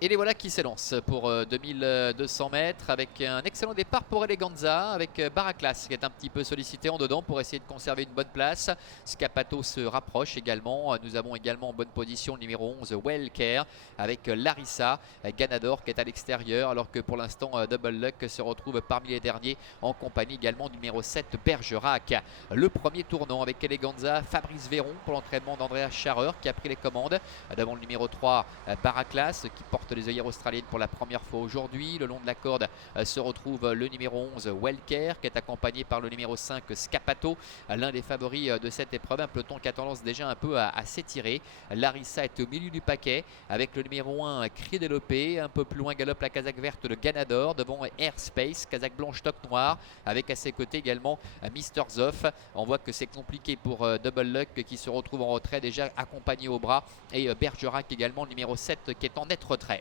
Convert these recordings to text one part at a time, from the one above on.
Et les voilà qui s'élancent pour 2200 mètres avec un excellent départ pour Eleganza avec Baraclas qui est un petit peu sollicité en dedans pour essayer de conserver une bonne place. Scapato se rapproche également. Nous avons également en bonne position le numéro 11 Wellcare avec Larissa. Ganador qui est à l'extérieur alors que pour l'instant Double Luck se retrouve parmi les derniers en compagnie également du numéro 7 Bergerac. Le premier tournant avec Eleganza, Fabrice Véron pour l'entraînement d'Andreas Scharrer qui a pris les commandes devant le numéro 3 Baraclas qui porte les œillères australiennes pour la première fois aujourd'hui. Le long de la corde se retrouve le numéro 11 Wellcare qui est accompagné par le numéro 5 Scapato, l'un des favoris de cette épreuve. Un peloton qui a tendance déjà un peu à s'étirer. Larissa est au milieu du paquet avec le numéro 1 Cridelopé. Un peu plus loin galope la casaque verte de Ganador devant Airspace, casaque blanche toque noire avec à ses côtés également Mister Zoff. On voit que c'est compliqué pour Double Luck qui se retrouve en retrait déjà accompagné au bras et Bergerac également le numéro 7 qui est en net retrait.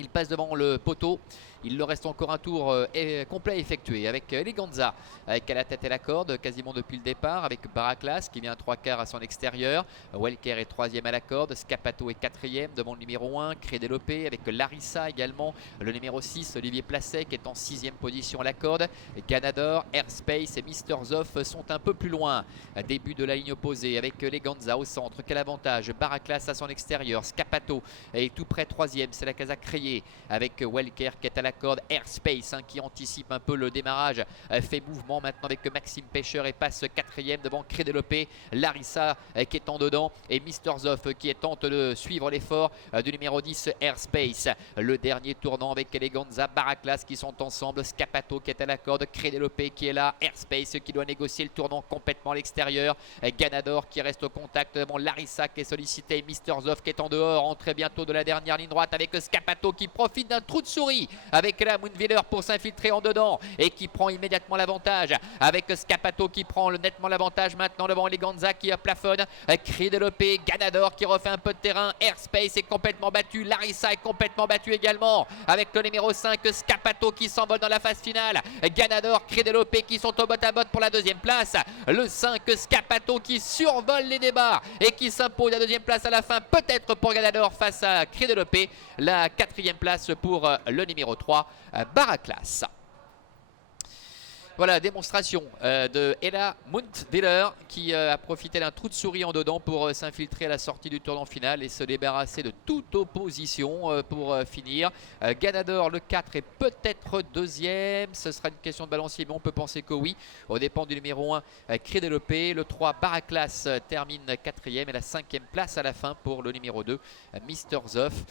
Il passe devant le poteau. Il leur reste encore un tour complet à effectuer avec Eleganza avec à la tête et la corde quasiment depuis le départ avec Baraclas qui vient à 3/4 à son extérieur. Wellcare est 3e à la corde. Scapato est 4e devant le numéro 1 Cridelopé avec Larissa également. Le numéro 6 Olivier Placet qui est en 6e position à la corde. Ganador, Airspace et Mister Zoff sont un peu plus loin. Début de la ligne opposée avec Eleganza au centre. Quel avantage? Baraclas à son extérieur. Scapato est tout près 3e. C'est la casaque rayée avec Wellcare qui est à la corde. Airspace qui anticipe un peu le démarrage, fait mouvement maintenant avec Maxime Pêcheur et passe 4e devant Cridelopé. Larissa qui est en dedans et Mister Zoff qui tente de suivre l'effort du numéro 10 Airspace. Le dernier tournant avec Eleganza, Baraclas qui sont ensemble, Scapato qui est à la corde, Cridelopé qui est là, Airspace qui doit négocier le tournant complètement à l'extérieur, Ganador qui reste au contact devant Larissa qui est sollicité, Mister Zoff qui est en dehors, entrée bientôt de la dernière ligne droite avec Scapato qui profite d'un trou de souris avec la Moonwheeler pour s'infiltrer en dedans et qui prend immédiatement l'avantage avec Scapato qui prend nettement l'avantage maintenant devant Eleganza qui plafonne, Cridelopé, Ganador qui refait un peu de terrain, Airspace est complètement battu, Larissa est complètement battu également avec le numéro 5 Scapato qui s'envole dans la phase finale, Ganador, Cridelopé qui sont au bot à bot pour la deuxième place, le 5 Scapato qui survole les débats et qui s'impose la deuxième place à la fin, peut-être pour Ganador face à Cridelopé, la 4e place pour le numéro 3 Baraclas. Voilà, démonstration de Ella Muntwiller qui a profité d'un trou de souris en dedans pour s'infiltrer à la sortie du tournant final et se débarrasser de toute opposition pour finir. Ganador, le 4, est peut-être 2e. Ce sera une question de balancier, mais on peut penser que oui. Au dépend du numéro 1, Cridelopé. Le 3, Baraclas, termine 4e et la 5e place à la fin pour le numéro 2, Mister Zoff.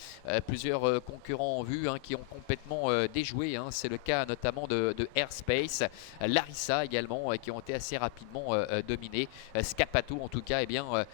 Plusieurs concurrents en vue qui ont complètement déjoué. C'est le cas notamment de Airspace. Larissa également qui ont été assez rapidement dominés. Scapato en tout cas en